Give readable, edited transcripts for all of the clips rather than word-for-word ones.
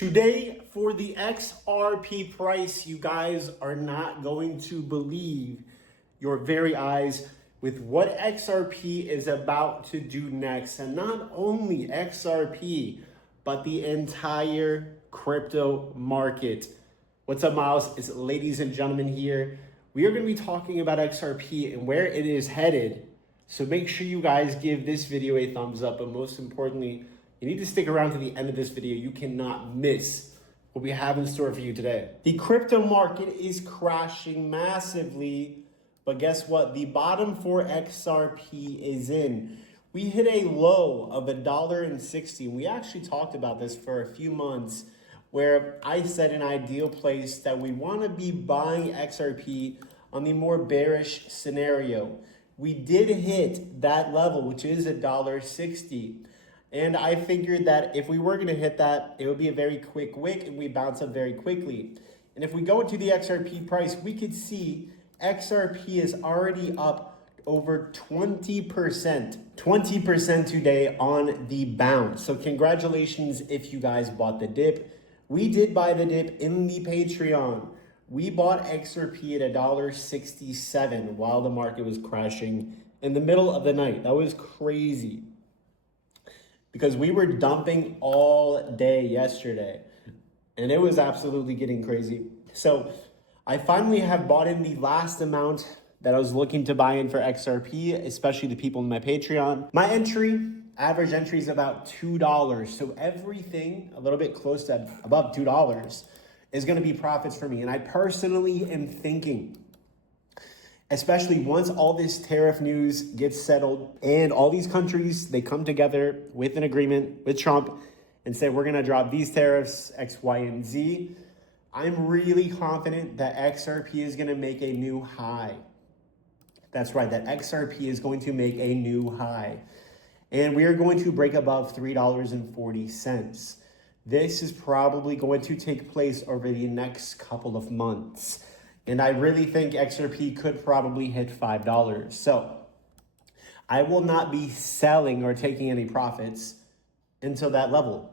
Today, for the XRP price, you guys are not going to believe your very eyes with what XRP is about to do next. And not only XRP, but the entire crypto market. What's up, Miles? It's ladies and gentlemen here. We are going to be talking about XRP and where it is headed. So make sure you guys give this video a thumbs up, but most importantly, you need to stick around to the end of this video. You cannot miss what we have in store for you today. The crypto market is crashing massively, but guess what? The bottom for XRP is in. We hit a low of $1.60. We actually talked about this for a few months where I said an ideal place that we want to be buying XRP on the more bearish scenario. We did hit that level, which is $1.60. And I figured that if we were going to hit that, it would be a very quick wick and we bounce up very quickly. And if we go into the XRP price, we could see XRP is already up over 20%. 20% today on the bounce. So congratulations if you guys bought the dip. We did buy the dip in the Patreon. We bought XRP at $1.67 while the market was crashing in the middle of the night. That was crazy, because we were dumping all day yesterday and it was absolutely getting crazy. So I finally have bought in the last amount that I was looking to buy in for XRP, especially the people in my Patreon. My average entry is about $2. So everything a little bit close to above $2 is gonna be profits for me. And I personally am thinking, especially once all this tariff news gets settled and all these countries, they come together with an agreement with Trump and say, we're going to drop these tariffs, X, Y, and Z. I'm really confident that XRP is going to make a new high. That's right, that XRP is going to make a new high. And we are going to break above $3.40. This is probably going to take place over the next couple of months. And I really think XRP could probably hit $5. So I will not be selling or taking any profits until that level,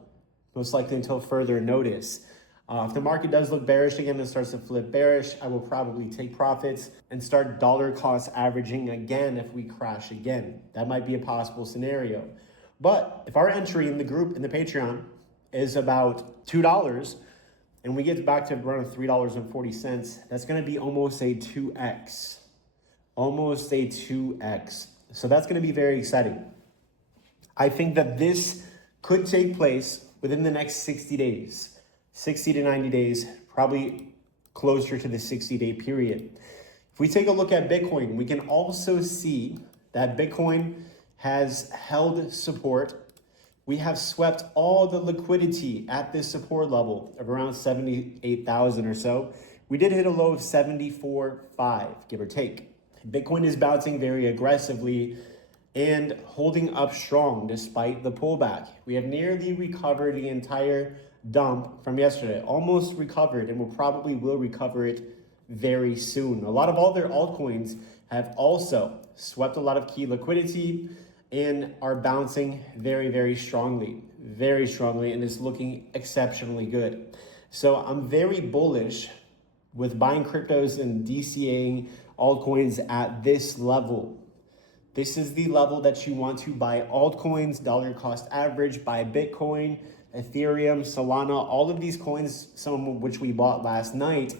most likely until further notice. If the market does look bearish again and starts to flip bearish, I will probably take profits and start dollar cost averaging again if we crash again. That might be a possible scenario. But if our entry in the group in the Patreon is about $2, and we get back to around $3.40, that's going to be almost a 2x. Almost a 2x. So that's going to be very exciting. I think that this could take place within the next 60 days. 60 to 90 days, probably closer to the 60-day period. If we take a look at Bitcoin, we can also see that Bitcoin has held support. We have swept all the liquidity at this support level of around 78,000 or so. We did hit a low of 74.5, give or take. Bitcoin is bouncing very aggressively and holding up strong despite the pullback. We have nearly recovered the entire dump from yesterday, almost recovered, and will recover it very soon. A lot of all their altcoins have also swept a lot of key liquidity and are bouncing very, very strongly, and it's looking exceptionally good. So I'm very bullish with buying cryptos and DCAing altcoins at this level. This is the level that you want to buy altcoins, dollar cost average, buy Bitcoin, Ethereum, Solana. All of these coins, some of which we bought last night,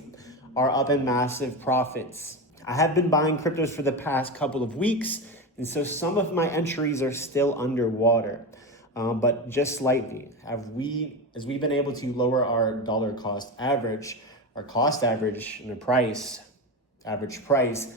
are up in massive profits. I have been buying cryptos for the past couple of weeks, and so some of my entries are still underwater, but just slightly. As we've been able to lower our dollar cost average, our cost average and the average price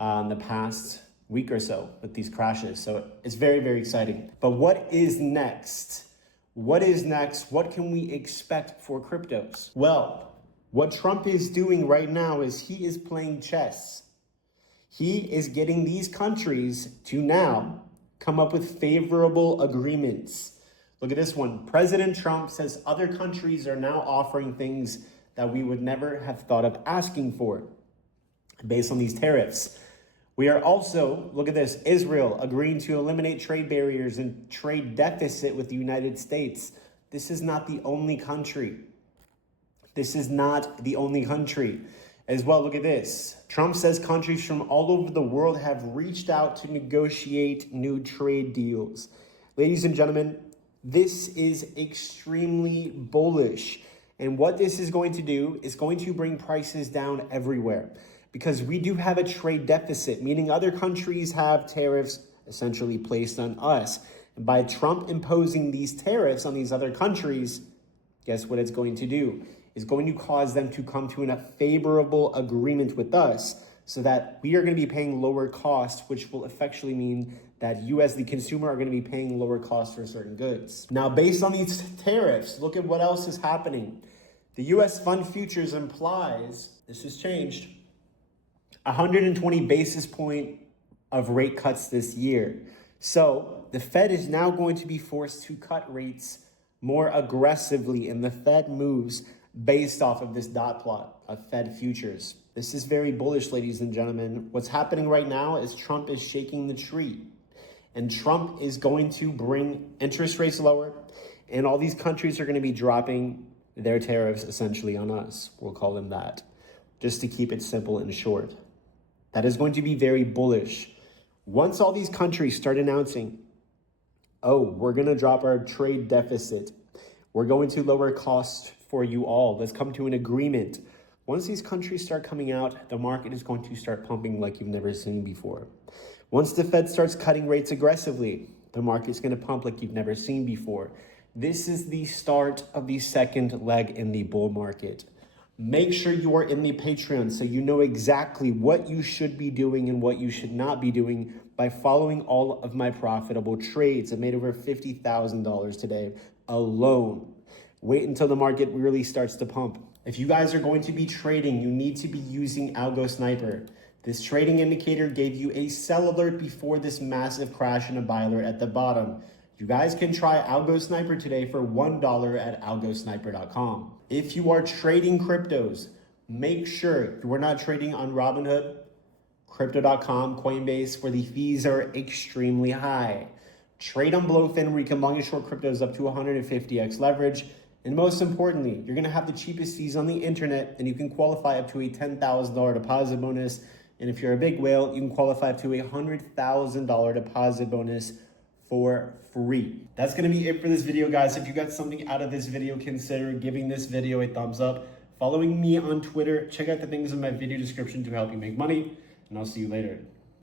in the past week or so with these crashes. So it's very, very exciting. But what is next? What is next? What can we expect for cryptos? Well, what Trump is doing right now is he is playing chess. He is getting these countries to now come up with favorable agreements. Look at this one. President Trump says other countries are now offering things that we would never have thought of asking for based on these tariffs. We are also, look at this, Israel agreeing to eliminate trade barriers and trade deficit with the United States. this is not the only country. This is not the only country. As well, look at this. Trump says countries from all over the world have reached out to negotiate new trade deals. Ladies and gentlemen, this is extremely bullish. And what this is going to do is going to bring prices down everywhere, because we do have a trade deficit, meaning other countries have tariffs essentially placed on us. And by Trump imposing these tariffs on these other countries, guess what it's going to do? It's going to cause them to come to a favorable agreement with us, so that we are going to be paying lower costs, which will effectively mean that you as the consumer are going to be paying lower costs for certain goods. Now, based on these tariffs, look at what else is happening. The US Fund Futures implies, this has changed, 120 basis point of rate cuts this year. So the Fed is now going to be forced to cut rates more aggressively, and the Fed moves based off of this dot plot of Fed futures. This is very bullish, ladies and gentlemen. What's happening right now is Trump is shaking the tree, and Trump is going to bring interest rates lower, and all these countries are going to be dropping their tariffs essentially on us. We'll call them that, just to keep it simple and short. That is going to be very bullish. Once all these countries start announcing, oh, we're going to drop our trade deficit, we're going to lower costs for you all, let's come to an agreement. Once these countries start coming out, the market is going to start pumping like you've never seen before. Once the Fed starts cutting rates aggressively, the market's going to pump like you've never seen before. This is the start of the second leg in the bull market. Make sure you are in the Patreon so you know exactly what you should be doing and what you should not be doing by following all of my profitable trades. I made over $50,000 today alone. Wait until the market really starts to pump. If you guys are going to be trading, you need to be using ALGOSNIPER. This trading indicator gave you a sell alert before this massive crash and a buy alert at the bottom. You guys can try ALGOSNIPER today for $1 at algosniper.com. If you are trading cryptos, make sure you are not trading on Robinhood, Crypto.com, Coinbase, where the fees are extremely high. Trade on Blowfin, where you can long and short cryptos up to 150x leverage. And most importantly, you're going to have the cheapest fees on the internet, and you can qualify up to a $10,000 deposit bonus. And if you're a big whale, you can qualify up to a $100,000 deposit bonus for free. That's going to be it for this video, guys. If you got something out of this video, consider giving this video a thumbs up, following me on Twitter, check out the things in my video description to help you make money, and I'll see you later.